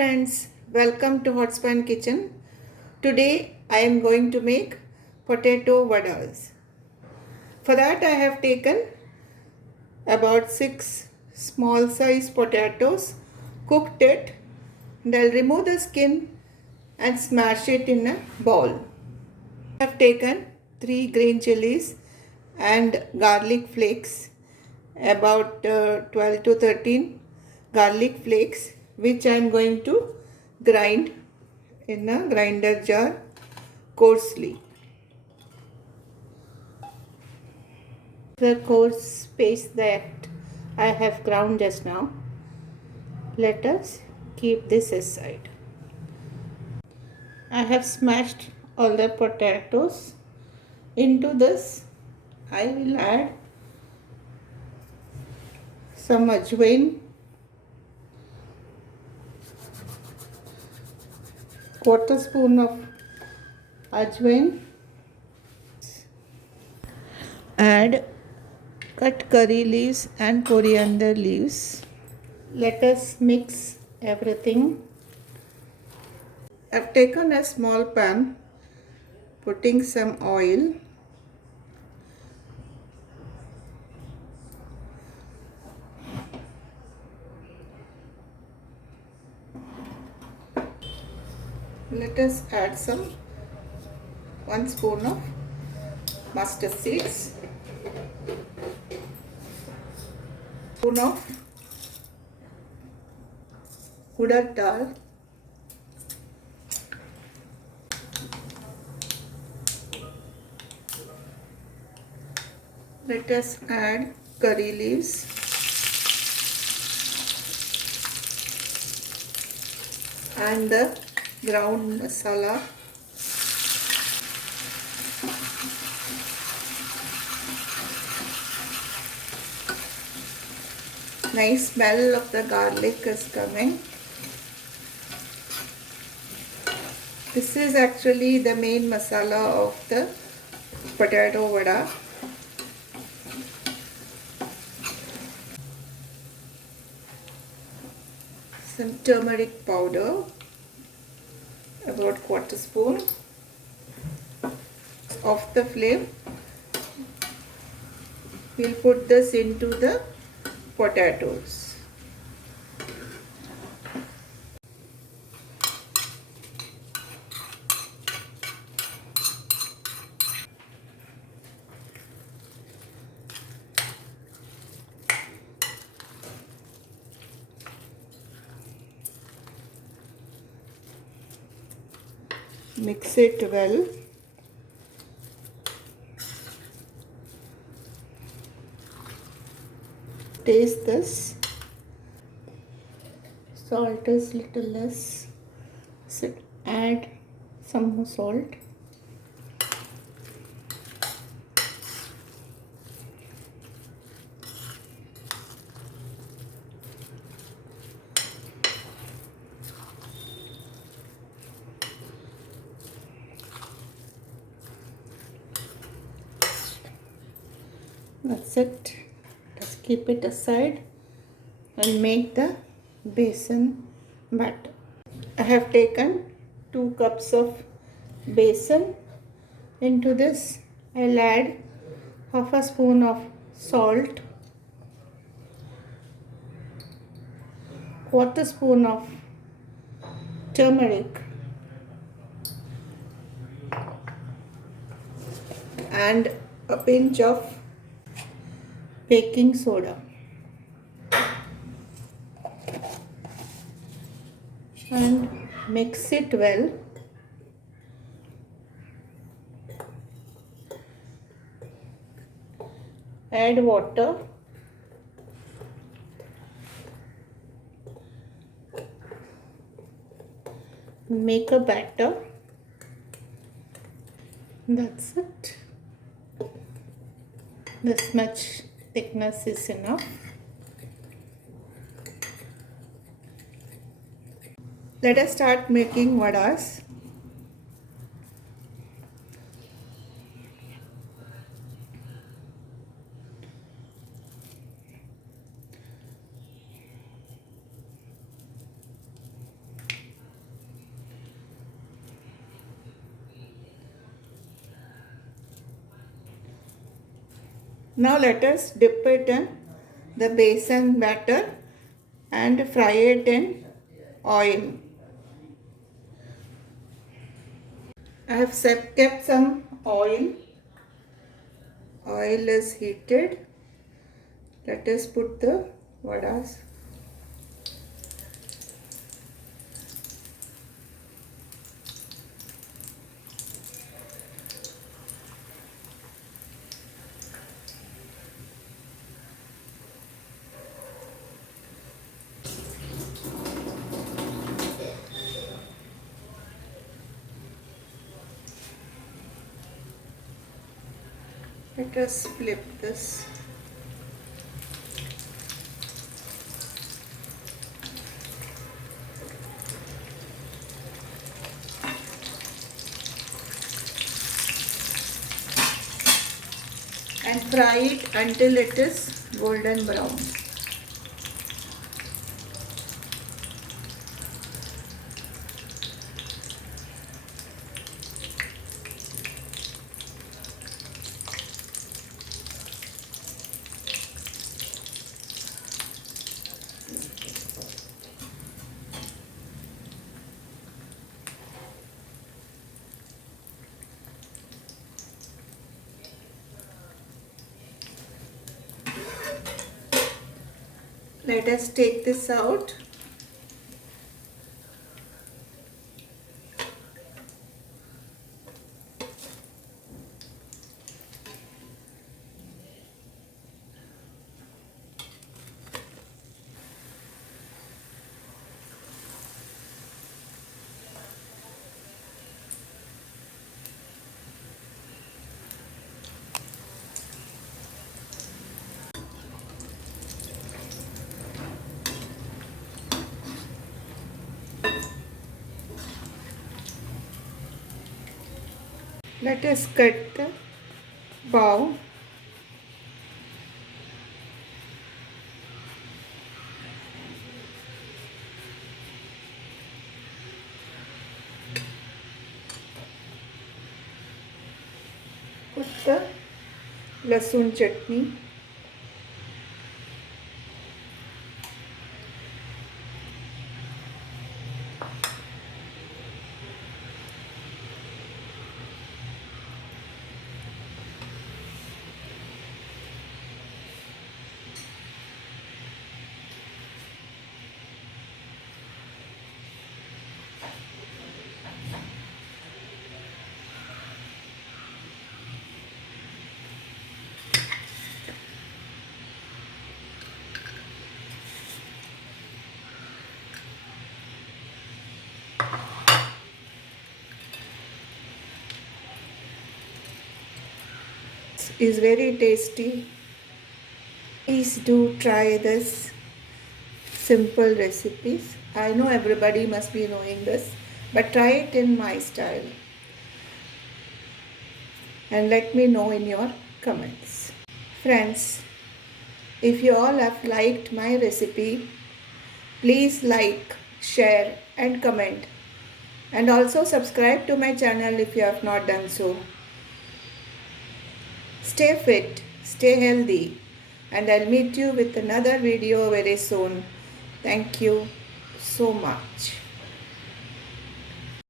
friends, welcome to hotspankitchen. Today I am going to make potato vadas. For that I have taken about 6 small size potatoes, cooked it, and I'll remove the skin and smash it in a bowl. I have taken 3 green chillies and garlic flakes, about 12 to 13 garlic flakes, which I am going to grind in a grinder jar coarsely. The coarse paste that I have ground just now, let us keep this aside. I have smashed all the potatoes. Into this I will add some ajwain, quarter spoon of ajwain, add cut curry leaves and coriander leaves. Let us mix everything. I've taken a small pan, putting some oil. Let us add 1 spoon of mustard seeds, spoon of urad dal, let us add curry leaves, and the ground masala. Nice smell of the garlic is coming. This is actually the main masala of the potato vada. Some turmeric powder, about quarter spoon. Off the flame, we'll put this into the potatoes. Mix it well. Taste this. Salt is little less, so add some more salt. That's it. Just keep it aside and make the besan batter. I have taken 2 cups of besan. Into this I'll add half a spoon of salt, quarter spoon of turmeric, and a pinch of baking soda, and mix it well. Add water. Make a batter. That's it. This much thickness is enough. Let us start making vadas. Now let us dip it in the besan batter and fry it in oil. I have kept some oil. Oil is heated. Let us put the vadas. Let us flip this. And fry it until it is golden brown. Let us take this out. Let us cut the pav. Put the lasun chutney. Is very tasty. Please do try this simple recipes. I know everybody must be knowing this, but try it in my style and let me know in your comments. Friends, if you all have liked my recipe, please like, share and comment, and also subscribe to my channel if you have not done so. Stay fit, stay healthy, and I'll meet you with another video very soon. Thank you so much.